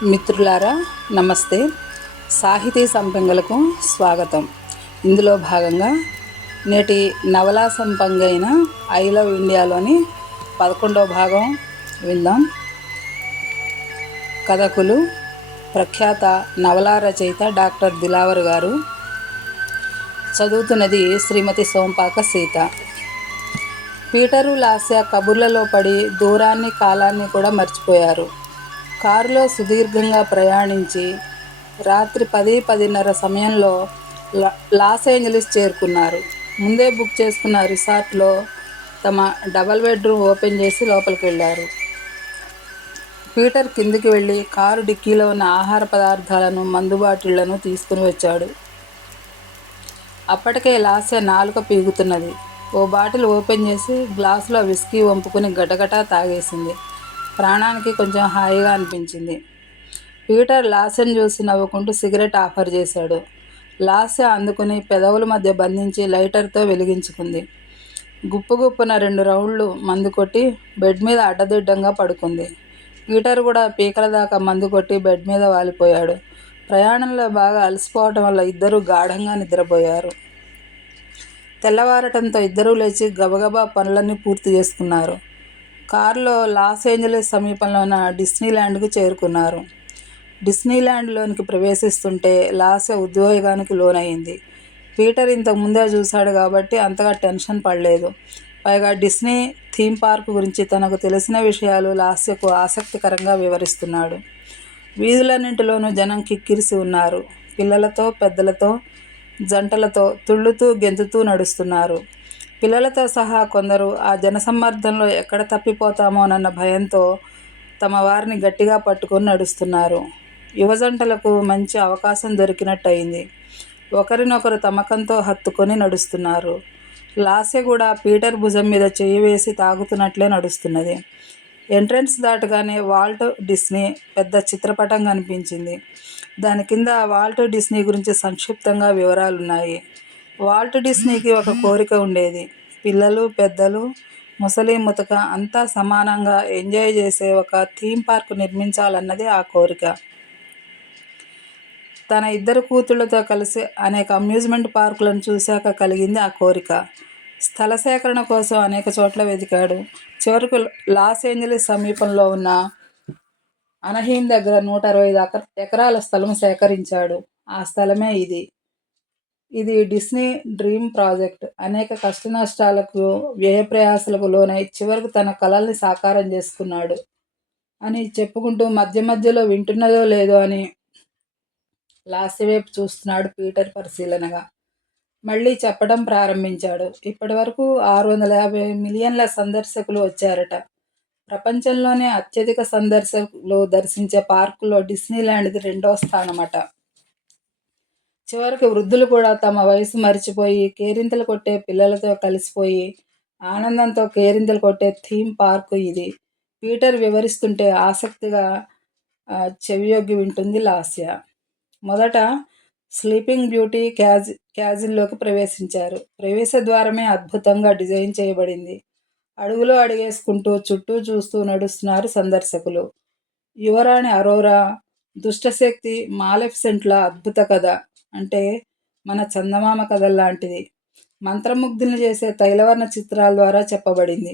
మిత్రులారా, నమస్తే. సాహితీ సంపంగలకు స్వాగతం. ఇందులో భాగంగా నేటి నవలా సంపంగ అయిన ఐ లవ్ ఇండియాలోని 11వ భాగం విందాం. కథకులు ప్రఖ్యాత నవలా రచయిత డాక్టర్ దిలావర్ గారు. చదువుతున్నది శ్రీమతి సోంపాక సీత. పీటరు, లాస్య కబుర్లలో పడి దూరాన్ని కాలాన్ని కూడా మర్చిపోయారు. కారులో సుదీర్ఘంగా ప్రయాణించి రాత్రి 10-10:30 సమయంలో లాస్ ఏంజలీస్ చేరుకున్నారు. ముందే బుక్ చేసుకున్న రిసార్ట్లో తమ డబల్ బెడ్రూమ్ ఓపెన్ చేసి లోపలికి వెళ్ళారు. పీటర్ కిందికి వెళ్ళి కారు డిక్కీలో ఉన్న ఆహార పదార్థాలను, మందు బాటిళ్లను తీసుకుని వచ్చాడు. అప్పటికే లాస్య నాలుక పీగుతున్నది. ఓ బాటిల్ ఓపెన్ చేసి గ్లాసులో విస్కీ వంపుకుని గటగటా తాగేసింది. ప్రాణానికి కొంచెం హాయిగా అనిపించింది. పీటర్ లాస్యను చూసి నవ్వుకుంటూ సిగరెట్ ఆఫర్ చేశాడు. లాస్య అందుకుని పెదవుల మధ్య బంధించి లైటర్తో వెలిగించుకుంది. గుప్పున 2 రౌండ్లు మందు కొట్టి బెడ్ మీద అడ్డదిడ్డంగా పడుకుంది. పీటర్ కూడా పీకల దాకా మందు కొట్టి బెడ్ మీద వాలిపోయాడు. ప్రయాణంలో బాగా అలసిపోవటం వల్ల ఇద్దరూ గాఢంగా నిద్రపోయారు. తెల్లవారటంతో ఇద్దరూ లేచి గబగబా పనులన్నీ పూర్తి చేసుకున్నారు. కారులో లాస్ ఏంజలీస్ సమీపంలో ఉన్న డిస్నీల్యాండ్కు చేరుకున్నారు. డిస్నీల్యాండ్లోనికి ప్రవేశిస్తుంటే లాస్య ఉద్వేగానికి లోనయింది. పీటర్ ఇంతకు ముందే చూశాడు కాబట్టి అంతగా టెన్షన్ పడలేదు. పైగా డిస్నీ థీమ్ పార్క్ గురించి తనకు తెలిసిన విషయాలు లాస్యకు ఆసక్తికరంగా వివరిస్తున్నాడు. వీధులన్నింటిలోనూ జనం కిక్కిరిసి ఉన్నారు. పిల్లలతో, పెద్దలతో, జంటలతో తుళ్ళుతూ గెంతుతూ నడుస్తున్నారు. పిల్లలతో సహా కొందరు ఆ జనసమ్మర్దంలో ఎక్కడ తప్పిపోతామోనన్న భయంతో తమ వారిని గట్టిగా పట్టుకొని నడుస్తున్నారు. యువజంటలకు మంచి అవకాశం దొరికినట్టయింది. ఒకరినొకరు తమకంతో హత్తుకొని నడుస్తున్నారు. లాస్య కూడా పీటర్ భుజం మీద చెయ్యి వేసి తాగుతున్నట్లే నడుస్తున్నది. ఎంట్రన్స్ దాటగానే వాల్ట్ డిస్నీ పెద్ద చిత్రపటం కనిపించింది. దాని కింద వాల్ట్ డిస్నీ గురించి సంక్షిప్తంగా వివరాలున్నాయి. వాల్ట్ డిస్నీకి ఒక కోరిక ఉండేది. పిల్లలు, పెద్దలు, ముసలి, ముతక అంతా సమానంగా ఎంజాయ్ చేసే ఒక థీమ్ పార్క్ నిర్మించాలన్నది ఆ కోరిక. తన 2 కూతుళ్లతో కలిసి అనేక అమ్యూజ్మెంట్ పార్కులను చూశాక కలిగింది ఆ కోరిక. స్థల సేకరణ కోసం అనేక చోట్ల వెతికాడు. చివరకు లాస్ ఏంజలీస్ సమీపంలో ఉన్న అనహీమ్ దగ్గర 165 ఎకరాల స్థలం సేకరించాడు. ఆ స్థలమే ఇది. ఇది డిస్నీ డ్రీమ్ ప్రాజెక్ట్. అనేక కష్టనష్టాలకు, వ్యయప్రయాసలకు లోనై చివరకు తన కలల్ని సాకారం చేసుకున్నాడు అని చెప్పుకుంటూ మధ్య మధ్యలో వింటున్నదో లేదో అని లాస్య వైపు చూస్తున్నాడు పీటర్ పరిశీలనగా. మళ్ళీ చెప్పడం ప్రారంభించాడు. ఇప్పటివరకు 650 మిలియన్ల సందర్శకులు వచ్చారట. ప్రపంచంలోనే అత్యధిక సందర్శకులు దర్శించే పార్కుల్లో డిస్నీల్యాండ్ది 2వ స్థానమట. చివరికి వృద్ధులు కూడా తమ వయసు మరిచిపోయి కేరింతలు కొట్టే పిల్లలతో కలిసిపోయి ఆనందంతో కేరింతలు కొట్టే థీమ్ పార్కు ఇది. పీటర్ వివరిస్తుంటే ఆసక్తిగా చెవియొగ్గి వింటుంది లాస్య. మొదట స్లీపింగ్ బ్యూటీ క్యాజిల్లోకి ప్రవేశించారు. ప్రవేశ ద్వారమే అద్భుతంగా డిజైన్ చేయబడింది. అడుగులో అడిగేసుకుంటూ చుట్టూ చూస్తూ నడుస్తున్నారు సందర్శకులు. యువరాణి అరోరా, దుష్టశక్తి మాలెఫిసెంట్ల అద్భుత కథ అంటే మన చందమామ కథల్లాంటిది. మంత్రముగ్ధుల్ని చేసే తైలవర్ణ చిత్రాల ద్వారా చెప్పబడింది.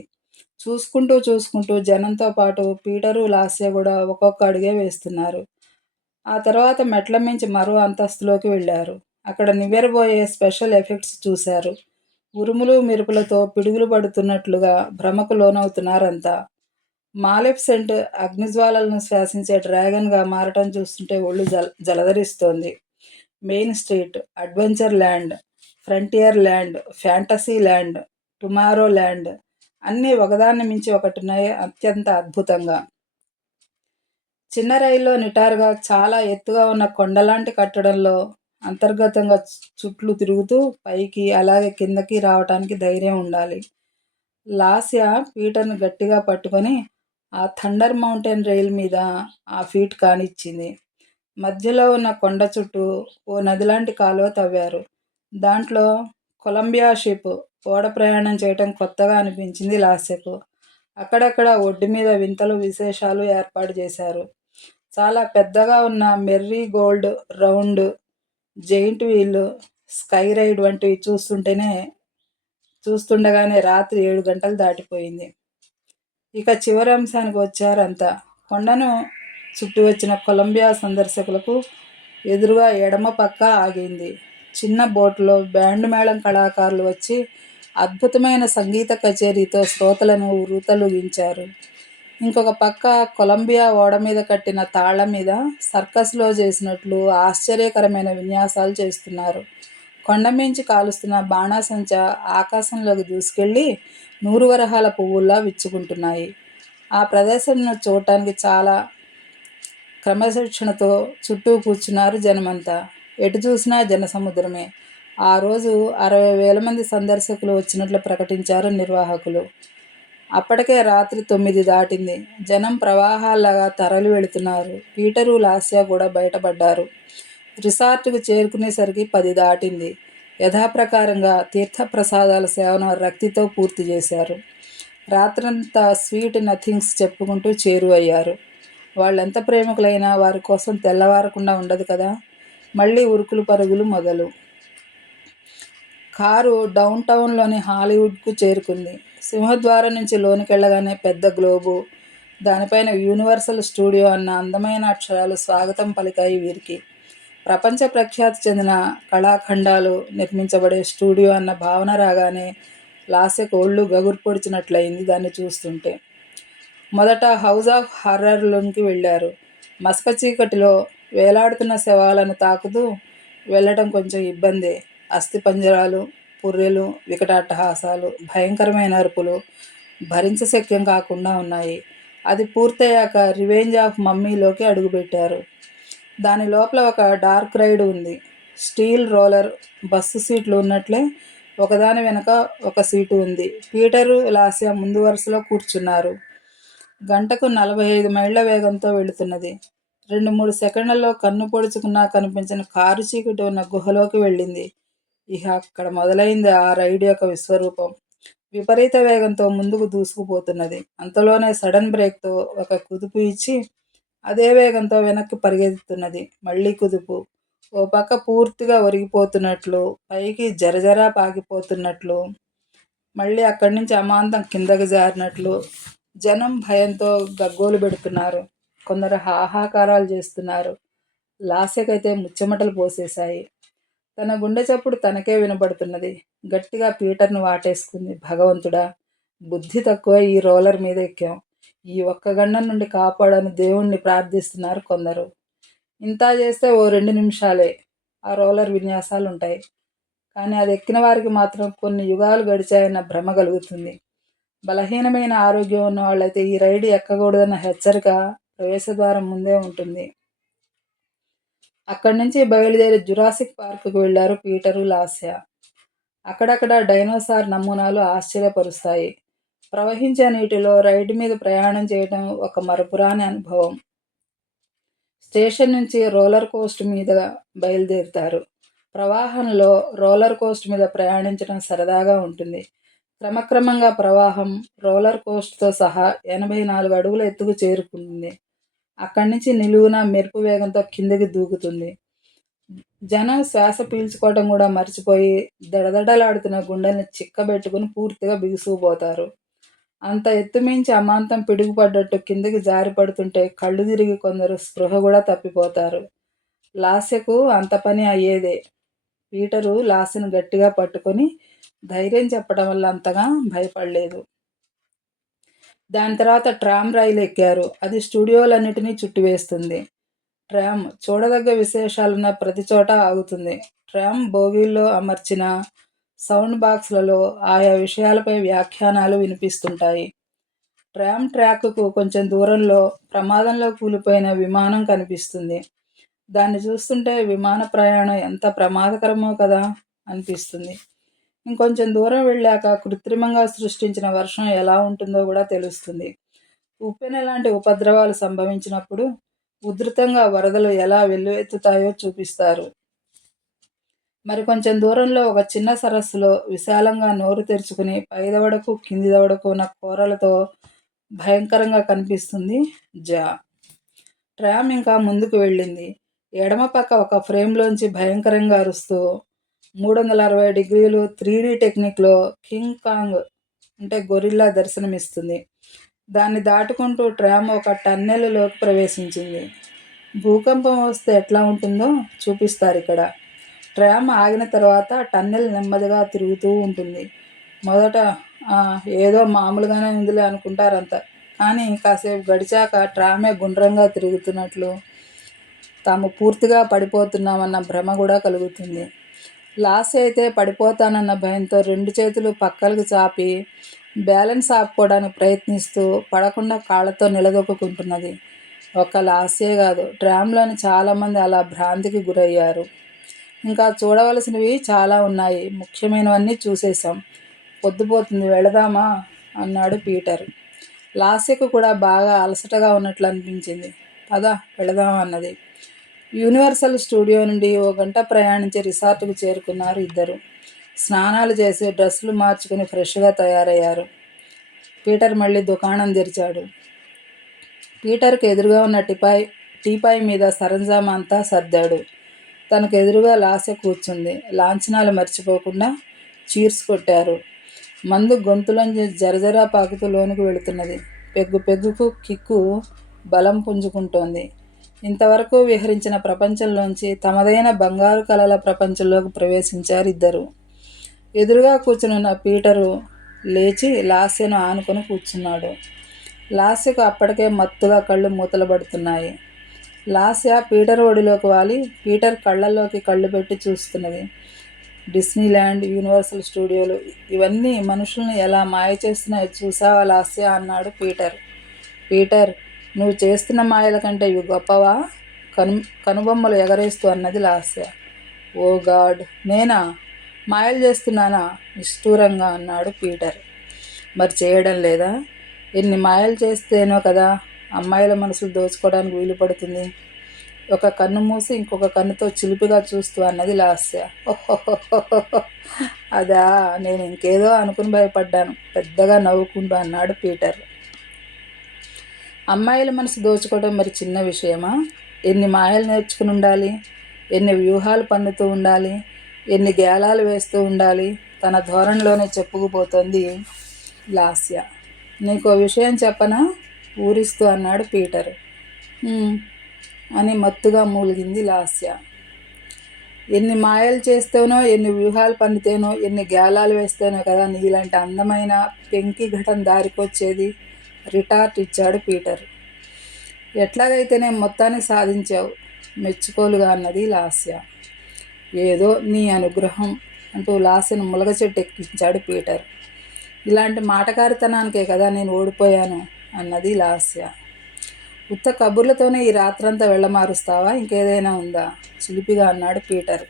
చూసుకుంటూ జనంతో పాటు పీటరు, లాస్య కూడా ఒక్కొక్క అడుగే వేస్తున్నారు. ఆ తర్వాత మెట్ల మించి మరో అంతస్తులోకి వెళ్ళారు. అక్కడ నివ్వెరబోయే స్పెషల్ ఎఫెక్ట్స్ చూశారు. ఉరుములు మెరుపులతో పిడుగులు పడుతున్నట్లుగా భ్రమకు లోనవుతున్నారంతా. మాలెఫిసెంట్ అగ్నిజ్వాలలను శ్వాసించే డ్రాగన్గా మారటం చూస్తుంటే ఒళ్ళు జలధరిస్తోంది. Main street, adventure land, frontier land, fantasy land, tomorrow land అన్నీ ఒకదాన్ని మించి ఒకటిన్నాయి అత్యంత అద్భుతంగా. చిన్న రైల్లో నిటారుగా చాలా ఎత్తుగా ఉన్న కొండలాంటి కట్టడంలో అంతర్గతంగా చుట్లు తిరుగుతూ పైకి అలాగే కిందకి రావటానికి ధైర్యం ఉండాలి. లాస్య పీటర్ను గట్టిగా పట్టుకొని ఆ థండర్ మౌంటైన్ రైల్ మీద ఆ ఫీట్ కానిచ్చింది. మధ్యలో ఉన్న కొండ చుట్టూ ఓ నదిలాంటి కాలువ తవ్వారు. దాంట్లో కొలంబియా షిప్ ఓడ ప్రయాణం చేయటం కొత్తగా అనిపించింది లాస్యకు. అక్కడక్కడ ఒడ్డు మీద వింతలు, విశేషాలు ఏర్పాటు చేశారు. చాలా పెద్దగా ఉన్న merry gold round, giant wheel, sky ride వంటివి చూస్తుండగానే రాత్రి 7 గంటలు దాటిపోయింది. ఇక చివరి అంశానికి వచ్చారంతా. కొండను చుట్టి వచ్చిన కొలంబియా సందర్శకులకు ఎదురుగా ఎడమ పక్క ఆగింది. చిన్న బోటులో బ్యాండ్ మేళం కళాకారులు వచ్చి అద్భుతమైన సంగీత కచేరీతో శ్రోతలను ఉర్రూతలూగించారు. ఇంకొక పక్క కొలంబియా ఓడ మీద కట్టిన తాళ్ల మీద సర్కస్లో చేసినట్లు ఆశ్చర్యకరమైన విన్యాసాలు చేస్తున్నారు. కొండమించి కాలుస్తున్న బాణాసంచా ఆకాశంలోకి దూసుకెళ్లి 100 వరహాల పువ్వుల్లా విచ్చుకుంటున్నాయి. ఆ ప్రదర్శనను చూడటానికి చాలా క్రమశిక్షణతో చుట్టూ కూర్చున్నారు జనమంతా. ఎటు చూసినా జనసముద్రమే. ఆ రోజు 60,000 మంది సందర్శకులు వచ్చినట్లు ప్రకటించారు నిర్వాహకులు. అప్పటికే రాత్రి 9 దాటింది. జనం ప్రవాహాల్లాగా తరలి వెళుతున్నారు. పీటరు, లాస్యా కూడా బయటపడ్డారు. రిసార్టుకు చేరుకునేసరికి 10 దాటింది. యథాప్రకారంగా తీర్థప్రసాదాల సేవను రక్తితో పూర్తి చేశారు. రాత్రంతా స్వీట్ నథింగ్స్ చెప్పుకుంటూ చేరువయ్యారు. వాళ్ళెంత ప్రేమికులైనా వారి కోసం తెల్లవారకుండా ఉండదు కదా. మళ్ళీ ఉరుకులు పరుగులు మొదలు. కారు డౌన్ టౌన్లోని హాలీవుడ్కు చేరుకుంది. సింహద్వారం నుంచి లోనికెళ్లగానే పెద్ద గ్లోబు, దానిపైన యూనివర్సల్ స్టూడియో అన్న అందమైన అక్షరాలు స్వాగతం పలికాయి వీరికి. ప్రపంచ ప్రఖ్యాతి చెందిన కళాఖండాలు నిర్మించబడే స్టూడియో అన్న భావన రాగానే లాస్యకు ఒళ్ళు గగురు పొడిచినట్లయింది దాన్ని చూస్తుంటే. మొదట హౌస్ ఆఫ్ హారర్లోనికి వెళ్ళారు. మసక చీకటిలో వేలాడుతున్న శవాలను తాకుతూ వెళ్ళటం కొంచెం ఇబ్బందే. అస్థిపంజరాలు, పుర్రెలు, వికటాట్టహాసాలు, భయంకరమైన అరుపులు భరించశక్యం కాకుండా ఉన్నాయి. అది పూర్తయ్యాక రివెంజ్ ఆఫ్ మమ్మీలోకి అడుగుపెట్టారు. దాని లోపల ఒక డార్క్ రైడ్ ఉంది. స్టీల్ రోలర్ బస్సు సీట్లు ఉన్నట్లే ఒకదాని వెనక ఒక సీటు ఉంది. పీటరు, లాస్యా ముందు వరుసలో కూర్చున్నారు. గంటకు 45 మైళ్ళ వేగంతో వెళుతున్నది. 2-3 సెకండ్లలో కన్ను పొడుచుకున్నా కనిపించని కారు చీకటి ఉన్న గుహలోకి వెళ్ళింది. ఇక అక్కడ మొదలైంది ఆ రైడ్ యొక్క విశ్వరూపం. విపరీత వేగంతో ముందుకు దూసుకుపోతున్నది. అంతలోనే సడన్ బ్రేక్తో ఒక కుదుపు ఇచ్చి అదే వేగంతో వెనక్కి పరిగెత్తుతున్నది. మళ్ళీ కుదుపు. ఓ పక్క పూర్తిగా ఒరిగిపోతున్నట్లు, పైకి జరజరా పాకిపోతున్నట్లు, మళ్ళీ అక్కడి నుంచి అమాంతం కిందకి జారినట్లు. జనం భయంతో గగ్గోలు పెడుతున్నారు. కొందరు హాహాకారాలు చేస్తున్నారు. లాస్యకైతే ముచ్చెమటలు పోసేశాయి. తన గుండె చప్పుడు తనకే వినపడుతున్నది. గట్టిగా పీటర్ను వాటేసుకుంది. భగవంతుడా, బుద్ధి తక్కువ ఈ రోలర్ మీద ఎక్కాం. ఈ ఒక్క గండం నుండి కాపాడని దేవుణ్ణి ప్రార్థిస్తున్నారు కొందరు. ఇంతా చేస్తే ఓ 2 నిమిషాలే ఆ రోలర్ విన్యాసాలుంటాయి. కానీ అది ఎక్కిన వారికి మాత్రం కొన్ని యుగాలు గడిచాయన్న భ్రమ కలుగుతుంది. బలహీనమైన ఆరోగ్యం ఉన్న వాళ్ళైతే ఈ రైడ్ ఎక్కకూడదన్న హెచ్చరిక ప్రవేశద్వారం ముందే ఉంటుంది. అక్కడి నుంచి బయలుదేరి జురాసిక్ పార్కుకు వెళ్లారు పీటరు, లాస్యా. అక్కడక్కడ డైనోసార్ నమూనాలు ఆశ్చర్యపరుస్తాయి. ప్రవహించే నీటిలో రైడ్ మీద ప్రయాణం చేయటం ఒక మరపురాని అనుభవం. స్టేషన్ నుంచి రోలర్ కోస్ట్ మీద బయలుదేరుతారు. ప్రవాహంలో రోలర్ కోస్ట్ మీద ప్రయాణించడం సరదాగా ఉంటుంది. క్రమక్రమంగా ప్రవాహం రోలర్ కోస్ట్తో సహా 84 అడుగుల ఎత్తుకు చేరుకుంటుంది. అక్కడి నుంచి నిలువున మెరుపు వేగంతో కిందకి దూకుతుంది. జనం శ్వాస పీల్చుకోవటం కూడా మర్చిపోయి దడదడలాడుతున్న గుండెల్ని చిక్కబెట్టుకుని పూర్తిగా బిగుసుకుపోతారు. అంత ఎత్తు మించి అమాంతం పిడుగుపడ్డట్టు కిందకి జారి పడుతుంటే కళ్ళు తిరిగి కొందరు స్పృహ కూడా తప్పిపోతారు. లాస్యకు అంత పని అయ్యేదే. పీటరు లాస్యను గట్టిగా పట్టుకొని ధైర్యం చెప్పడం వల్ల అంతగా భయపడలేదు. దాని తర్వాత ట్రామ్ రైలు ఎక్కారు. అది స్టూడియోలన్నిటినీ చుట్టివేస్తుంది. ట్రామ్ చూడదగ్గ విశేషాలున్న ప్రతి చోట ఆగుతుంది. ట్రామ్ బోగీల్లో అమర్చిన సౌండ్ బాక్స్లలో ఆయా విషయాలపై వ్యాఖ్యానాలు వినిపిస్తుంటాయి. ట్రామ్ ట్రాక్కు కొంచెం దూరంలో ప్రమాదంలో కూలిపోయిన విమానం కనిపిస్తుంది. దాన్ని చూస్తుంటే విమాన ప్రయాణం ఎంత ప్రమాదకరమో కదా అనిపిస్తుంది. ఇంకొంచెం దూరం వెళ్ళాక కృత్రిమంగా సృష్టించిన వర్షం ఎలా ఉంటుందో కూడా తెలుస్తుంది. ఉప్పెన లాంటి ఉపద్రవాలు సంభవించినప్పుడు ఉధృతంగా వరదలు ఎలా వెల్లువెత్తుతాయో చూపిస్తారు. మరి కొంచెం దూరంలో ఒక చిన్న సరస్సులో విశాలంగా నోరు తెరుచుకుని పై దవడకు కింది దవడకు ఉన్న కూరలతో భయంకరంగా కనిపిస్తుంది జా. ట్రామ్ ఇంకా ముందుకు వెళ్ళింది. ఎడమ పక్క ఒక ఫ్రేమ్లోంచి భయంకరంగా అరుస్తూ 360 డిగ్రీలు 3D టెక్నిక్లో కింగ్ కాంగ్ అంటే గొరిల్లా దర్శనమిస్తుంది. దాన్ని దాటుకుంటూ ట్రామ్ ఒక టన్నెల్లోకి ప్రవేశించింది. భూకంపం వస్తే ఎట్లా ఉంటుందో చూపిస్తారిక్కడ. ట్రామ్ ఆగిన తర్వాత టన్నెల్ నెమ్మదిగా తిరుగుతూ ఉంటుంది. మొదట ఏదో మామూలుగానే ఉందిలే అనుకుంటారంతా. కానీ కాసేపు గడిచాక ట్రామే గుండ్రంగా తిరుగుతున్నట్లు, తాము పూర్తిగా పడిపోతున్నామన్న భ్రమ కూడా కలుగుతుంది. లాస్య అయితే పడిపోతానన్న భయంతో 2 చేతులు పక్కలకు చాపి బ్యాలెన్స్ ఆపుకోవడానికి ప్రయత్నిస్తూ పడకుండా కాళ్ళతో నిలదొక్కుంటున్నది. ఒక్క లాస్యే కాదు, ట్రామ్లోని చాలామంది అలా భ్రాంతికి గురయ్యారు. ఇంకా చూడవలసినవి చాలా ఉన్నాయి. ముఖ్యమైనవన్నీ చూసేశాం. పొద్దుపోతుంది, వెళదామా అన్నాడు పీటర్. లాస్యకు కూడా బాగా అలసటగా ఉన్నట్లు అనిపించింది. పద వెళదాం అన్నది. యూనివర్సల్ స్టూడియో నుండి 1 గంట ప్రయాణించి రిసార్టుకు చేరుకున్నారు ఇద్దరు. స్నానాలు చేసి డ్రెస్సులు మార్చుకుని ఫ్రెష్గా తయారయ్యారు. పీటర్ మళ్ళీ దుకాణం తెరిచాడు. పీటర్కు ఎదురుగా ఉన్న టీపాయ్ మీద సరంజామా అంతా సర్దాడు. తనకు ఎదురుగా లాస్య కూర్చుంది. లాంఛనాలు మర్చిపోకుండా చీర్స్ కొట్టారు. మందు గొంతులోంచి జరజరా పాకుతూ లోనికి వెళుతున్నది. పెగ్గుకు కిక్కు బలం పుంజుకుంటోంది. ఇంతవరకు విహరించిన ప్రపంచంలోంచి తమదైన బంగారు కలల ప్రపంచంలోకి ప్రవేశించారు ఇద్దరు. ఎదురుగా కూర్చునున్న పీటరు లేచి లాస్యను ఆనుకొని కూర్చున్నాడు. లాస్యకు అప్పటికే మత్తుగా కళ్ళు మూతలబడుతున్నాయి. లాస్య పీటర్ ఒడిలోకి వాలి పీటర్ కళ్ళల్లోకి కళ్ళు పెట్టి చూస్తున్నది. డిస్నీల్యాండ్, యూనివర్సల్ స్టూడియోలు ఇవన్నీ మనుషుల్ని ఎలా మాయ చేస్తున్నాయో చూసావా లాస్య అన్నాడు పీటర్. పీటర్, నువ్వు చేస్తున్న మాయల కంటే ఇవి గొప్పవా? కనుబొమ్మలు ఎగరేస్తూ అన్నది లాస్య. ఓ గాడ్, నేనా మాయలు చేస్తున్నానా? నిష్ఠూరంగా అన్నాడు పీటర్. మరి చేయడం లేదా? ఎన్ని మాయలు చేస్తేనో కదా అమ్మాయిల మనసులు దోచుకోవడానికి వీలు పడుతుంది. ఒక కన్ను మూసి ఇంకొక కన్నుతో చిలిపిగా చూస్తూ అన్నది లాస్య. ఓహోహోహోహో, అదా, నేను ఇంకేదో అనుకుని భయపడ్డాను పెద్దగా నవ్వుకుంటూ అన్నాడు పీటర్. అమ్మాయిల మనసు దోచుకోవడం మరి చిన్న విషయమా? ఎన్ని మాయలు నేర్చుకుని ఉండాలి, ఎన్ని వ్యూహాలు పన్నుతూ ఉండాలి, ఎన్ని గేలాలు వేస్తూ ఉండాలి. తన ధోరణిలోనే చెప్పుకుపోతోంది లాస్య. నీకో విషయం చెప్పనా? ఊరిస్తూ అన్నాడు పీటర్. అని మత్తుగా మూలిగింది లాస్య. ఎన్ని మాయలు చేస్తేనో, ఎన్ని వ్యూహాలు పన్నితేనో, ఎన్ని గేలాలు వేస్తేనో కదా నీలాంటి అందమైన పెంకి ఘటన దారికొచ్చేది. రిటార్ట్ ఇచ్చాడు పీటర్. ఎట్లాగైతేనే మొత్తానికి సాధించావు, మెచ్చుకోలుగా అన్నది లాస్య. ఏదో నీ అనుగ్రహం అంటూ లాస్యను ములగ చెట్టు ఎక్కించాడు పీటర్. ఇలాంటి మాటకారితనానికే కదా నేను ఓడిపోయాను అన్నది లాస్య. ఉత్త కబుర్లతోనే ఈ రాత్రంతా వెళ్ళమారుస్తావా? ఇంకేదైనా ఉందా? చిలిపిగా అన్నాడు పీటర్.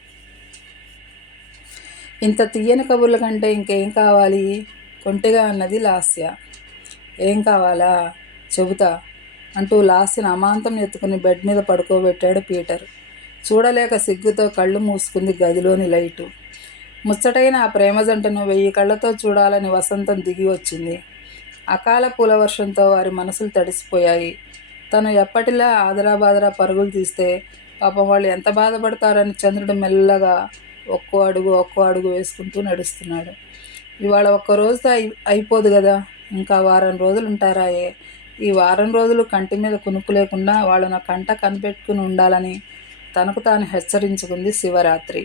ఇంత తీయని కబుర్ల కంటే ఇంకేం కావాలి? కొంటెగా అన్నది లాస్య. ఏం కావాలా? చెబుతా అంటూ లాస్యను అమాంతం ఎత్తుకుని బెడ్ మీద పడుకోబెట్టాడు పీటర్. చూడలేక సిగ్గుతో కళ్ళు మూసుకుంది గదిలోని లైటు. ముచ్చటైన ఆ ప్రేమ జంటను 1000 కళ్ళతో చూడాలని వసంతం దిగి వచ్చింది. అకాల పూలవర్షంతో వారి మనసులు తడిసిపోయాయి. తను ఎప్పటిలా ఆదరాబాదరా పరుగులు తీస్తే పాపం వాళ్ళు ఎంత బాధపడతారని చంద్రుడు మెల్లగా ఒక్కో అడుగు వేసుకుంటూ నడుస్తున్నాడు. ఇవాళ ఒక్కరోజుతో అయిపోదు కదా, ఇంకా వారం రోజులు ఉంటారాయే. ఈ వారం రోజులు కంటి మీద కునుకు లేకుండా వాళ్ళు నా కంట కనిపెట్టుకుని ఉండాలని తనకు తాను హెచ్చరించుకుంది శివరాత్రి.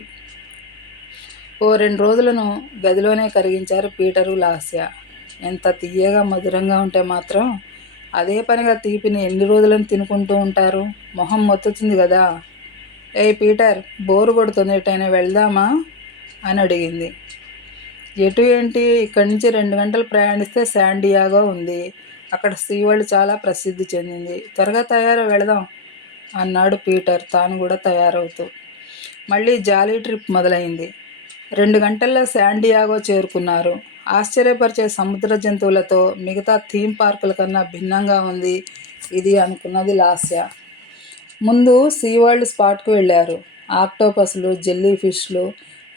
ఓ 2 రోజులను గదిలోనే కరిగించారు పీటరు, లాస్య. ఎంత తీయగా మధురంగా ఉంటే మాత్రం అదే పనిగా తీపిని ఎన్ని రోజులను తినుకుంటూ ఉంటారు? మొహం మొత్తుతుంది కదా. ఏయ్ పీటర్, బోరు కొడుతుంది, ఎటైనా వెళ్దామా అని అడిగింది. ఎటు ఏంటి? ఇక్కడి నుంచి 2 గంటలు ప్రయాణిస్తే శాండియాగో ఉంది. అక్కడ సీవర్ల్డ్ చాలా ప్రసిద్ధి చెందింది. త్వరగా తయారు, వెళదాం అన్నాడు పీటర్ తాను కూడా తయారవుతూ. మళ్ళీ జాలీ ట్రిప్ మొదలైంది. 2 గంటల్లో శాండియాగో చేరుకున్నారు. ఆశ్చర్యపరిచే సముద్ర జంతువులతో మిగతా థీమ్ పార్కుల కన్నా భిన్నంగా ఉంది ఇది అనుకున్నది లాస్య. ముందు సీవర్ల్డ్ స్పాట్కు వెళ్ళారు. ఆక్టోపస్లు, జెల్లీ ఫిష్లు,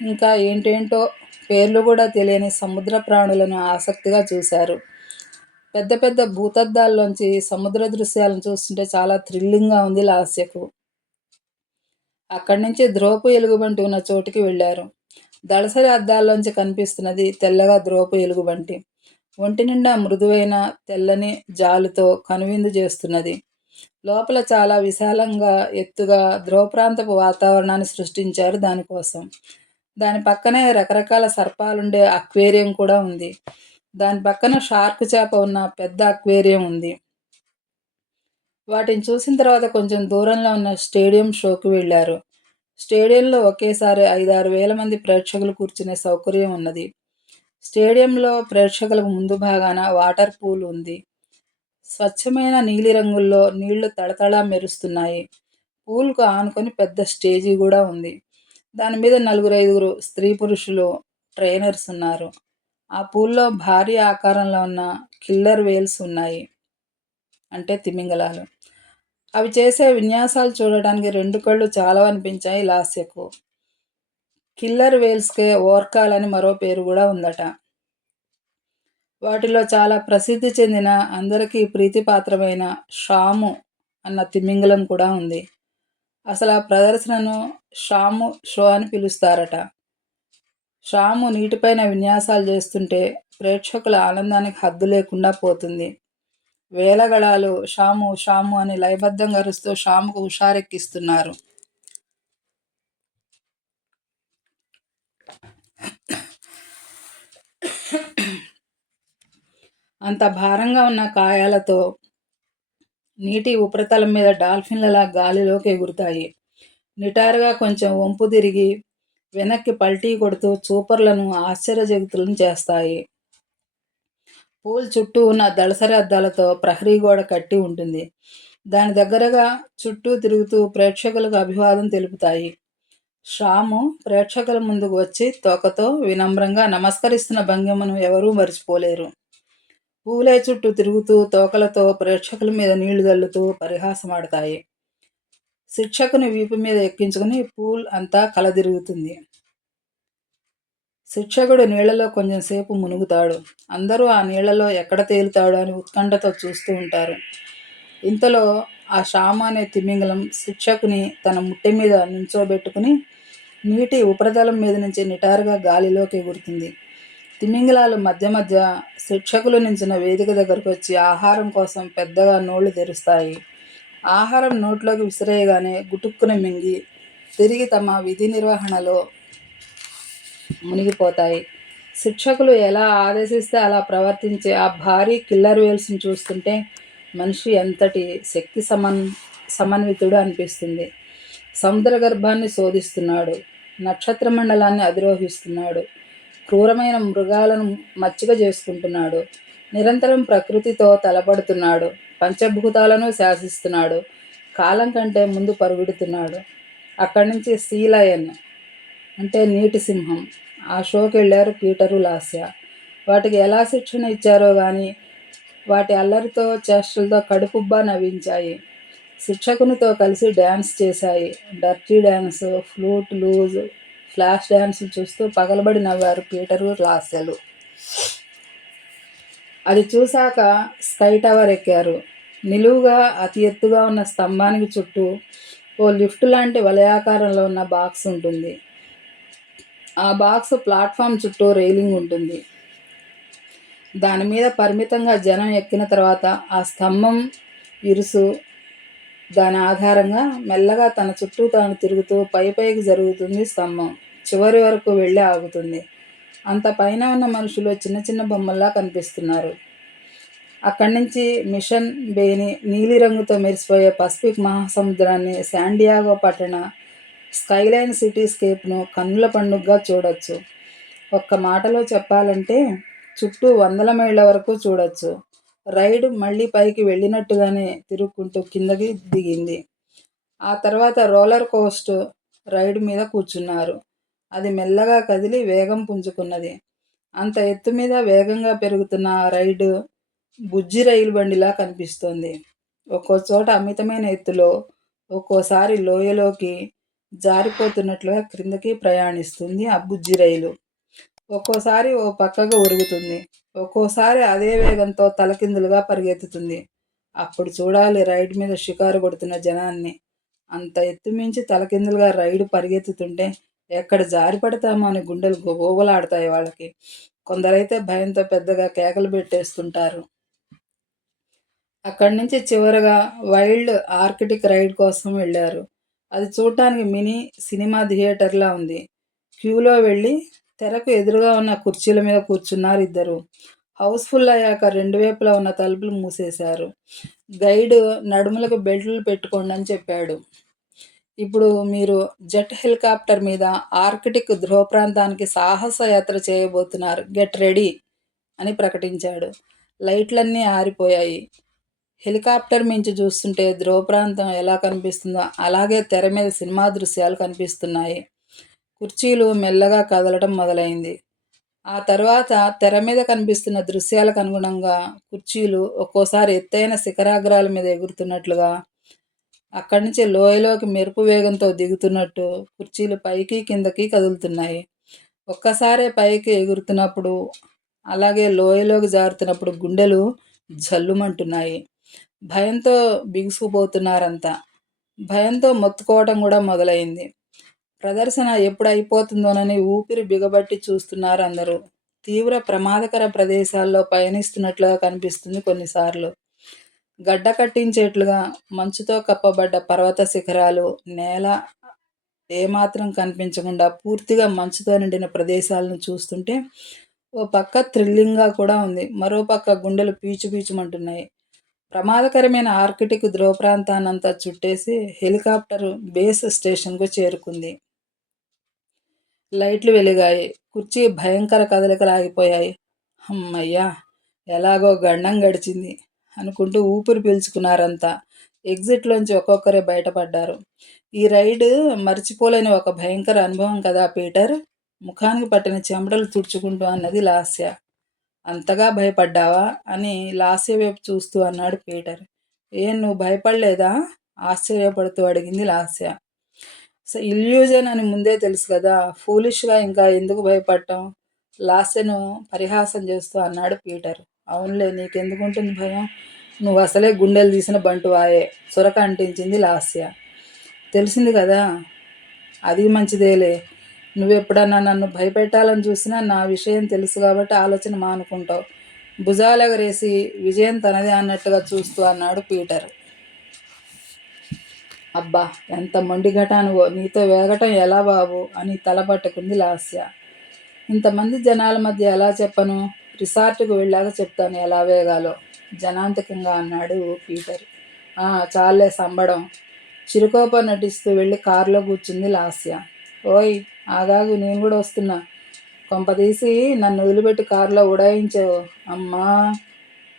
ఇంకా ఏంటేంటో పేర్లు కూడా తెలియని సముద్ర ప్రాణులను ఆసక్తిగా చూశారు. పెద్ద పెద్ద భూతద్దాల్లోంచి సముద్ర దృశ్యాలను చూస్తుంటే చాలా థ్రిల్లింగ్‌గా ఉంది లాస్యకు. అక్కడి నుంచి ధ్రువపు ఎలుగుబంటి ఉన్న చోటికి వెళ్ళారు. దళసరి అద్దాల్లోంచి కనిపిస్తున్నది తెల్లగా ధ్రువపు ఎలుగుబంటి. ఒంటి నిండా మృదువైన తెల్లని జాలుతో కనువిందు చేస్తున్నది. లోపల చాలా విశాలంగా ఎత్తుగా ధ్రువప్రాంతపు వాతావరణాన్ని సృష్టించారు దానికోసం. దాని పక్కనే రకరకాల సర్పాలుండే అక్వేరియం కూడా ఉంది. దాని పక్కన షార్క్ చేప ఉన్న పెద్ద అక్వేరియం ఉంది. వాటిని చూసిన తర్వాత కొంచెం దూరంలో ఉన్న స్టేడియం షోకి వెళ్ళారు. స్టేడియంలో ఒకేసారి 5-6 వేల మంది ప్రేక్షకులు కూర్చునే సౌకర్యం ఉన్నది. స్టేడియంలో ప్రేక్షకులకు ముందు భాగాన వాటర్ పూల్ ఉంది. స్వచ్ఛమైన నీలిరంగుల్లో నీళ్లు తళతళ మెరుస్తున్నాయి. పూల్కు ఆనుకొని పెద్ద స్టేజీ కూడా ఉంది. దాని మీద 4-5 స్త్రీ పురుషులు ట్రైనర్స్ ఉన్నారు. ఆ పూల్లో భారీ ఆకారంలో ఉన్న కిల్లర్ వేల్స్ ఉన్నాయి. అంటే తిమింగలాలు. అవి చేసే విన్యాసాలు చూడటానికి 2 కళ్ళు చాలవనిపించాయి లాస్యకు. కిల్లర్ వేల్స్‌కే ఓర్కాలని మరో పేరు కూడా ఉందట. వాటిలో చాలా ప్రసిద్ధి చెందిన అందరికీ ప్రీతిపాత్రమైన షాము అన్న తిమింగలం కూడా ఉంది. అసలు ఆ ప్రదర్శనను షాము షో అని పిలుస్తారట. షాము నీటిపైన విన్యాసాలు చేస్తుంటే ప్రేక్షకుల ఆనందానికి హద్దు లేకుండా పోతుంది. వేలగళాలు షాము షాము అని లయబద్ధంగా అరుస్తూ షాముకు హుషారెక్కిస్తున్నారు. అంత భారంగా ఉన్న కాయాలతో నీటి ఉపరితలం మీద డాల్ఫిన్లలా గాలిలోకి ఎగురుతాయి. నిటారుగా కొంచెం వంపు తిరిగి వెనక్కి పల్టీ కొడుతూ చూపర్లను ఆశ్చర్యచకితులను చేస్తాయి. పూల్ చుట్టూ ఉన్న దళసరి అద్దాలతో ప్రహరీ గోడ కట్టి ఉంటుంది. దాని దగ్గరగా చుట్టూ తిరుగుతూ ప్రేక్షకులకు అభివాదం తెలుపుతాయి. షాము ప్రేక్షకుల ముందుకు వచ్చి తోకతో వినమ్రంగా నమస్కరిస్తున్న భంగిమను ఎవరూ మరిచిపోలేరు. పూలే చుట్టూ తిరుగుతూ తోకలతో ప్రేక్షకుల మీద నీళ్లు జల్లుతూ పరిహాసమాడతాయి. శిక్షకుని వీపు మీద ఎక్కించుకుని పూల్ అంతా కలదిరుగుతుంది. శిక్షకుడు నీళ్లలో కొంచెం సేపు మునుగుతాడు. అందరూ ఆ నీళ్లలో ఎక్కడ తేలుతాడు అని ఉత్కంఠతో చూస్తూ ఉంటారు. ఇంతలో ఆ షాము అనే తిమింగలం శిక్షకుని తన ముట్టె మీద నుంచోబెట్టుకుని నీటి ఉపరితలం మీద నుంచి నిటారుగా గాలిలోకి ఎగురుతుంది. తిమింగలాలు మధ్య మధ్య శిక్షకులు నించిన వేదిక దగ్గరకు వచ్చి ఆహారం కోసం పెద్దగా నోళ్లు తెరుస్తాయి. ఆహారం నోట్లోకి విసిరేయగానే గుటుక్కున మింగి తిరిగి తమ విధి నిర్వహణలో మునిగిపోతాయి. శిక్షకులు ఎలా ఆదేశిస్తే అలా ప్రవర్తించే ఆ భారీ కిల్లర్ వేల్స్ని చూస్తుంటే మనిషి ఎంతటి శక్తి సమన్వితుడు అనిపిస్తుంది. సముద్ర గర్భాన్ని శోధిస్తున్నాడు. నక్షత్ర మండలాన్ని అధిరోహిస్తున్నాడు. క్రూరమైన మృగాలను మచ్చిక చేసుకుంటున్నాడు. నిరంతరం ప్రకృతితో తలపడుతున్నాడు. పంచభూతాలను శాసిస్తున్నాడు. కాలం కంటే ముందు పరుగుడుతున్నాడు. అక్కడి నుంచి సీ లయన్ అంటే నీటి సింహం. ఆ షోకి వెళ్ళారు పీటరు, లాస్య. వాటికి ఎలా శిక్షణ ఇచ్చారో కానీ వాటి అల్లరితో చేష్టలతో కడుపుబ్బా నవ్వించాయి. శిక్షకునితో కలిసి డ్యాన్స్ చేశాయి. డర్టీ డ్యాన్స్, ఫ్లూట్ లూజ్, ఫ్లాష్ డ్యాన్సులు చూస్తూ పగలబడి నవ్వారు పీటరు, లాస్యలు. అది చూశాక స్కై టవర్ ఎక్కారు. నిలువుగా అతి ఎత్తుగా ఉన్న స్తంభానికి చుట్టూ ఓ లిఫ్ట్ లాంటి వలయాకారంలో ఉన్న బాక్స్ ఉంటుంది. ఆ బాక్స్ ప్లాట్ఫామ్ చుట్టూ రైలింగ్ ఉంటుంది. దాని మీద పరిమితంగా జనం ఎక్కిన తర్వాత ఆ స్తంభం ఇరుసు దాని ఆధారంగా మెల్లగా తన చుట్టూ తాను తిరుగుతూ పైకి జరుగుతుంది. స్తంభం చివరి వరకు వెళ్ళి ఆగుతుంది. అంత పైన ఉన్న మనుషులు చిన్న చిన్న బొమ్మల్లా కనిపిస్తున్నారు. అక్కడి నుంచి మిషన్ బేని, నీలిరంగుతో మెరిసిపోయే పసిఫిక్ మహాసముద్రాన్ని, శాండియాగో పట్టణ స్కైలైన్ సిటీస్కేప్ను కన్నుల పండుగగా చూడొచ్చు. ఒక్క మాటలో చెప్పాలంటే చుట్టూ 100 మైళ్ళ వరకు చూడొచ్చు. రైడ్ మళ్ళీ పైకి వెళ్ళినట్టుగానే తిరుగుకుంటూ కిందకి దిగింది. ఆ తర్వాత రోలర్ కోస్ట్ రైడ్ మీద కూర్చున్నారు. అది మెల్లగా కదిలి వేగం పుంజుకున్నది. అంత ఎత్తు మీద వేగంగా పెరుగుతున్న ఆ రైడ్ బుజ్జి రైలు బండిలా కనిపిస్తోంది. ఒక్కో చోట అమితమైన ఎత్తులో, ఒక్కోసారి లోయలోకి జారిపోతున్నట్లుగా క్రిందకి ప్రయాణిస్తుంది ఆ బుజ్జి రైలు. ఒక్కోసారి ఓ పక్కగా ఉరుగుతుంది. ఒక్కోసారి అదే వేగంతో తలకిందులుగా పరిగెత్తుతుంది. అప్పుడు చూడాలి రైడ్ మీద షికారు కొడుతున్న జనాన్ని. అంత ఎత్తు మించి తలకిందులుగా రైలు పరిగెత్తుతుంటే ఎక్కడ జారి పడతామో అని గుండెలు గుబగుబలాడతాయి వాళ్ళకి. కొందరైతే భయంతో పెద్దగా కేకలు పెట్టేస్తుంటారు. అక్కడి నుంచి చివరగా వైల్డ్ ఆర్కిటిక్ రైడ్ కోసం వెళ్ళారు. అది చూడటానికి మినీ సినిమా థియేటర్లా ఉంది. క్యూలో వెళ్ళి తెరకు ఎదురుగా ఉన్న కుర్చీల మీద కూర్చున్నారు ఇద్దరు. హౌస్ఫుల్ అయ్యాక రెండు వైపులా ఉన్న తలుపులు మూసేశారు. గైడ్ నడుములకు బెల్టులు పెట్టుకోండి అని చెప్పాడు. ఇప్పుడు మీరు జెట్ హెలికాప్టర్ మీద ఆర్కిటిక్ ధ్రువ ప్రాంతానికి సాహస యాత్ర చేయబోతున్నారు. గెట్ రెడీ అని ప్రకటించాడు. లైట్లన్నీ ఆరిపోయాయి. హెలికాప్టర్ మించి చూస్తుంటే ధ్రువ ప్రాంతం ఎలా కనిపిస్తుందో అలాగే తెర మీద సినిమా దృశ్యాలు కనిపిస్తున్నాయి. కుర్చీలు మెల్లగా కదలడం మొదలైంది. ఆ తర్వాత తెర మీద కనిపిస్తున్న దృశ్యాలకు అనుగుణంగా కుర్చీలు ఒక్కోసారి ఎత్తైన శిఖరాగ్రాల మీద ఎగురుతున్నట్లుగా, అక్కడి నుంచి లోయలోకి మెరుపు వేగంతో దిగుతున్నట్టు కుర్చీలు పైకి కిందకి కదులుతున్నాయి. ఒక్కసారే పైకి ఎగురుతున్నప్పుడు అలాగే లోయలోకి జారుతున్నప్పుడు గుండెలు జల్లుమంటున్నాయి. భయంతో బిగుసుకుపోతున్నారంతా. భయంతో మొత్తుకోవటం కూడా మొదలైంది. ప్రదర్శన ఎప్పుడు అయిపోతుందోనని ఊపిరి బిగబట్టి చూస్తున్నారు అందరూ. తీవ్ర ప్రమాదకర ప్రదేశాల్లో పయనిస్తున్నట్లుగా కనిపిస్తుంది కొన్నిసార్లు. గడ్డ కట్టించేట్లుగా మంచుతో కప్పబడ్డ పర్వత శిఖరాలు, నేల ఏమాత్రం కనిపించకుండా పూర్తిగా మంచుతో నిండిన ప్రదేశాలను చూస్తుంటే ఓ పక్క థ్రిల్లింగ్గా కూడా ఉంది. మరో పక్క గుండెలు పీచుపీచుమంటున్నాయి. ప్రమాదకరమైన ఆర్కిటిక్ ధ్రువ ప్రాంతాన్నంతా చుట్టేసి హెలికాప్టర్ బేస్ స్టేషన్కు చేరుకుంది. లైట్లు వెలిగాయి. కుర్చీ భయంకర కదలికలు ఆగిపోయాయి. అమ్మయ్యా, ఎలాగో గండం గడిచింది అనుకుంటూ ఊపిరి పీల్చుకున్నారంతా. ఎగ్జిట్లోంచి ఒక్కొక్కరే బయటపడ్డారు. ఈ రైడ్ మర్చిపోలేని ఒక భయంకర అనుభవం కదా పీటర్, ముఖానికి పట్టిన చెమటలు తుడుచుకుంటూ అన్నది లాస్య. అంతగా భయపడ్డావా అని లాస్య వైపు చూస్తూ అన్నాడు పీటర్. ఏం నువ్వు భయపడలేదా? ఆశ్చర్యపడుతూ అడిగింది లాస్య. ఇల్యూజన్ అని ముందే తెలుసు కదా, ఫూలిష్గా ఇంకా ఎందుకు భయపడటం? లాస్యను పరిహాసం చేస్తూ అన్నాడు పీటర్. అవునులే, నీకెందుకుంటుంది భయం? నువ్వు అసలే గుండెలు తీసిన బంటువాయే, చురక అంటించింది లాస్య. తెలిసింది కదా, అది మంచిదేలే. నువ్వెప్పుడన్నా నన్ను భయపెట్టాలని చూసినా నా విషయం తెలుసు కాబట్టి ఆలోచన మానుకుంటావు. భుజాలెగరేసి విజయం తనదే అన్నట్టుగా చూస్తూ అన్నాడు పీటర్. అబ్బా, ఎంత మొండి ఘటానువో, నీతో వేగటం ఎలా బాబు అని తల పట్టుకుంది లాస్య. ఇంతమంది జనాల మధ్య ఎలా చెప్పను? రిసార్ట్కు వెళ్ళాక చెప్తాను ఎలా వేగాలో, జనాంతకంగా అన్నాడు పీటర్. చాలే సంబడం. చిరుకోపం నటిస్తూ వెళ్ళి కారులో కూర్చుంది లాస్య. ఓయ్ ఆగాగు, నేను కూడా వస్తున్నా. కొంపదీసి నన్ను వదిలిపెట్టి కారులో ఉడాయించావు. అమ్మా,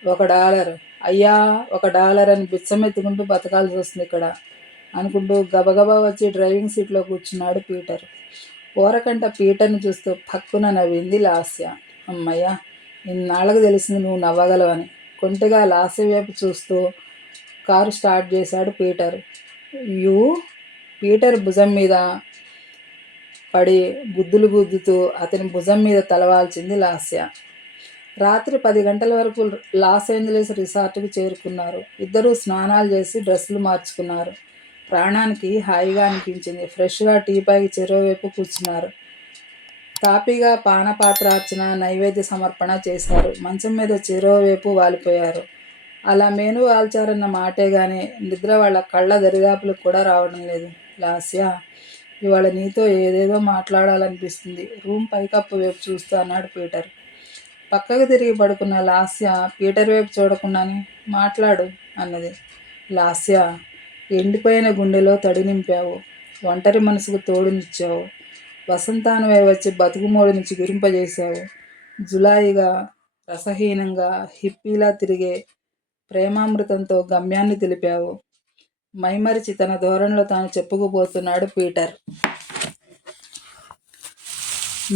$1. అయ్యా, $1 అని బిచ్చమెత్తుకుంటూ బతకాల్సి వస్తుంది ఇక్కడ అనుకుంటూ గబగబా వచ్చి డ్రైవింగ్ సీట్లో కూర్చున్నాడు పీటర్. ఊరకంట పీటర్ని చూస్తూ పక్కున నవ్వింది లాస్య. అమ్మయ్య, ఇన్నాళ్ళకు తెలిసింది నువ్వు నవ్వగలవని. కొంటెగా లాస్య వైపు చూస్తూ కారు స్టార్ట్ చేశాడు పీటర్. పీటర్ భుజం మీద పడి గుద్దులు గుద్దుతూ అతని భుజం మీద తలవాల్చింది లాస్య. రాత్రి 10 గంటల వరకు లాస్ ఏంజలీస్ రిసార్ట్కి చేరుకున్నారు. ఇద్దరూ స్నానాలు చేసి డ్రెస్సులు మార్చుకున్నారు. ప్రాణానికి హాయిగా అనిపించింది. ఫ్రెష్గా టీపాయికి చెరోవైపు కూర్చున్నారు. తాపీగా పానపాత్రార్చన, నైవేద్య సమర్పణ చేశారు. మంచం మీద చెరోవైపు వాలిపోయారు. అలా మేను వాల్చారన్న మాటే గాని నిద్ర వాళ్ళ కళ్ళ దరిదాపులకు కూడా రావడం లేదు. లాస్య, ఇవాళ నీతో ఏదేదో మాట్లాడాలనిపిస్తుంది. రూమ్ పైకప్పు వైపు చూస్తూ అన్నాడు పీటర్. పక్కకు తిరిగి పడుకున్న లాస్య పీటర్ వైపు చూడకుండానే మాట్లాడు అన్నది. లాస్య, ఎండిపోయిన గుండెలో తడి నింపావు. ఒంటరి మనసుకు తోడునిచ్చావు. వసంతానువై వచ్చి బతుకుమోడిని చిగురింపజేశావు. జులాయిగా, రసహీనంగా, హిప్పీలా తిరిగే ప్రేమామృతంతో గమ్యాన్ని తెలిపావు. మైమరిచి తన ధోరణిలో తాను చెప్పుకుపోతున్నాడు పీటర్.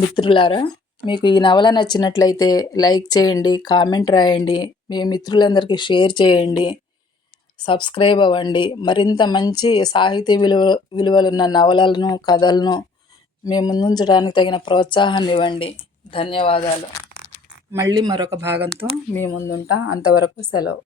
మిత్రులారా, మీకు ఈ నవల నచ్చినట్లయితే లైక్ చేయండి, కామెంట్ రాయండి, మీ మిత్రులందరికీ షేర్ చేయండి, సబ్స్క్రైబ్ అవ్వండి. మరింత మంచి సాహితీ విలువలున్న నవలలను, కథలను మీ ముందుంచడానికి తగిన ప్రోత్సాహాన్ని ఇవ్వండి. ధన్యవాదాలు. మళ్ళీ మరొక భాగంతో మీ ముందుంటా. అంతవరకు సెలవు.